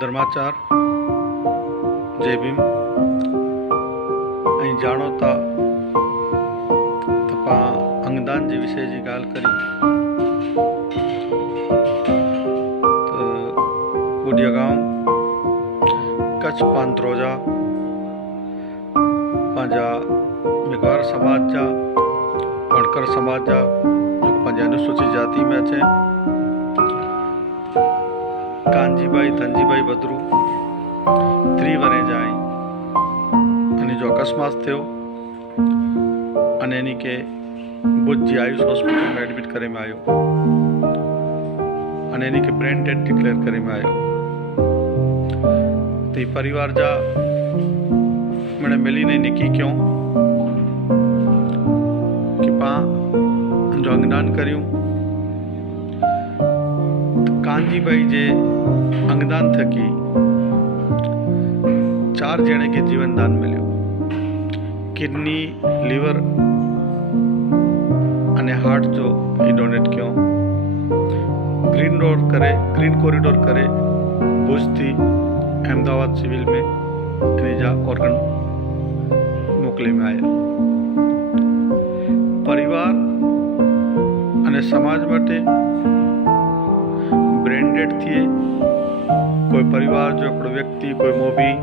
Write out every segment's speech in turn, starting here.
ધર્માચાર, જય ભીમ. અહીં જાણો તા તપા અંગદાન જે વિશે જે ગાલ કરી કોડિયા ગામ, કચ્છ પાંત્રોજા, પાંજા મેઘવાર સમાજ જા વણકર સમાજ જા પાંજા અનુસૂચિત જાતિમાં છે. કાનજીભાઈ, ધનજીભાઈ બદ્રુ, ત્રિવરે જાય અને જો અકસ્માત થયો અને એની કે ભુજજી આયુષ હોસ્પિટલમાં એડમિટ કરવામાં આવ્યો અને એની કે બ્રેન ડેડ ડિક્લેર કરવામાં આવ્યો. તે પરિવાર જા મને મિલીને નિકી ક્યો કે, પા રંગદાન કર્યું કાનજીભાઈ જે અંગદાન થકી ચાર જણે કે જીવનદાન મળ્યું કિડની, લીવર અને હાર્ટ જો એ ડોનેટ કર્યો ગ્રીન રોડ કરે, ગ્રીન કોરિડોર કરે, ભુજથી અમદાવાદ સિવિલ में એની જા ઓર્ગન મોકલીમાં આવ્યા પરિવાર અને સમાજ માટે બ્રેન્ડેડ થઈએ કોઈ પરિવાર જો આપણો વ્યક્તિ કોઈ મોભી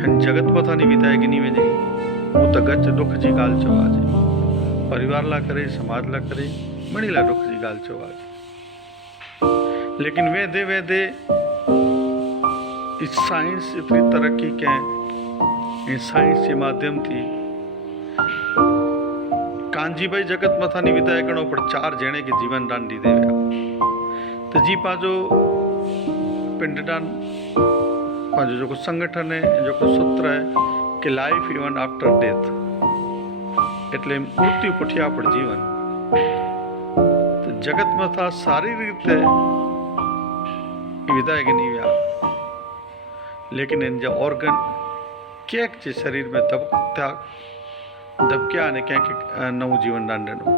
हिन जगत मथां विदाय गिनी वञे हू त गच दुख जी ॻाल्हि चयो आहे परिवार लाइ करे समाज लाइ करे मणी लाइ दुख जी ॻाल्हि चयो आहे लेकिन वेंदे वेंदे ई साइंस एतिरी तरक़ी कयं ऐं साइंस जे माध्यम थी कांजीबाई जगत मथां विदाय करणो पर चार ॼणे खे जीवन दान ॾींदे તો जी पंहिंजो पिंडदान पंहिंजो जेको संगठन आहे जेको सूत्र आहे કે લાઈફ ઇવન આફ્ટર ડેથ એટલે મૃત્યુ પછી આપણે જીવન. તો જગતમાં થા સારી રીતે વિદાય ગનીવ્યા લેકિન એન જે ઓર્ગન ક્યાંક જે શરીરમાં ધબકતા, ધબક્યા અને ક્યાંક નવું જીવન દાંડેનું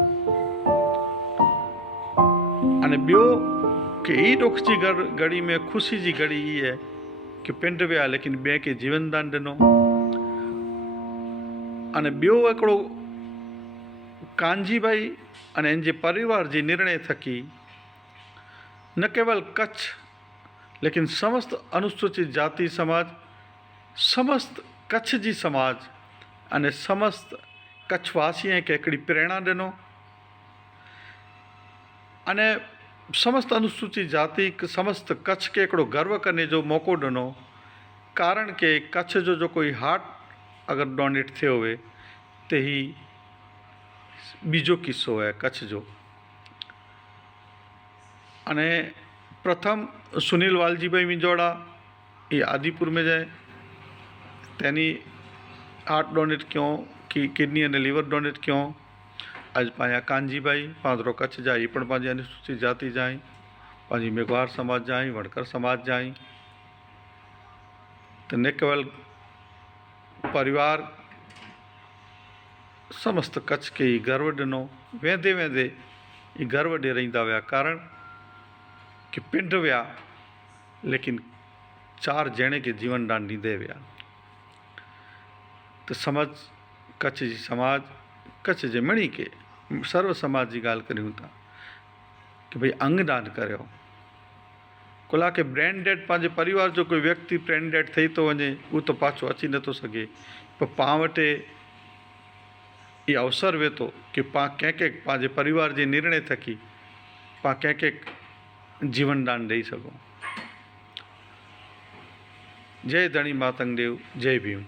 અને બ્યો कि ई ॾुख जी घड़ी में ख़ुशी जी घड़ी हीअ आहे की पिंड विया लेकिन ॿिए खे जीवनदान ॾिनो अने ॿियो हिकिड़ो कांजी बाई अने हिन जे परिवार जी निर्णय थकी न केवल कच्छ लेकिन समस्त अनुसूचित जाति समाज समस्त कच्छ जी समाज अने समस्त कच्छवासीअ खे हिकिड़ी प्रेरणा ॾिनो अने સમસ્ત અનુસૂચિત જાતિ સમસ્ત કચ્છ खे हिकिड़ो गर्व करने जो मौक़ो ॾिनो કારણ કે કચ્છ जो जो कोई हार्ट अगरि डोनेट थियो हुए त ही બીજો કિસ્સો आहे કચ્છ जो અને પ્રથમ સુનિલ વાલજીભાઈ મિંજોડા એ આદિપુર में જાય તેની હાર્ટ ડોનેટ કયો કે કિડની અને લીવર ડોનેટ કયો આજ पंहिंजा कानजीबाई पांदरो कच्छ जा ई पण पंहिंजी अनुसूचित जाति जा आहिनि पंहिंजी मेघवार समाज जा आहिनि वणकर समाज जा आहिनि त न केवल परिवार समस्त कच्छ खे ई गर्व ॾिनो वेंदे वेंदे ई गर्व ॾेराईंदा विया कारण कि पिंड विया लेकिन चार ॼणे खे जीवनदान ॾींदे विया त समझ कच्छ जी समाज कच्छ जे मणी खे सर्व समाज जी ॻाल्हि करियूं था कि भई अंगदान करियो कुला खे ब्रेन डेड पंहिंजे परिवार जो कोई व्यक्ति ब्रेन डेड ठही थो वञे उहो त पाछो अची नथो सघे पर पाण वटि इहो अवसर वेठो कि पाण कंहिंखे पंहिंजे परिवार जे निर्णय थकी पाण कंहिंखे जीवनदान ॾेई सघूं जय धणी मातंग देव जय भीम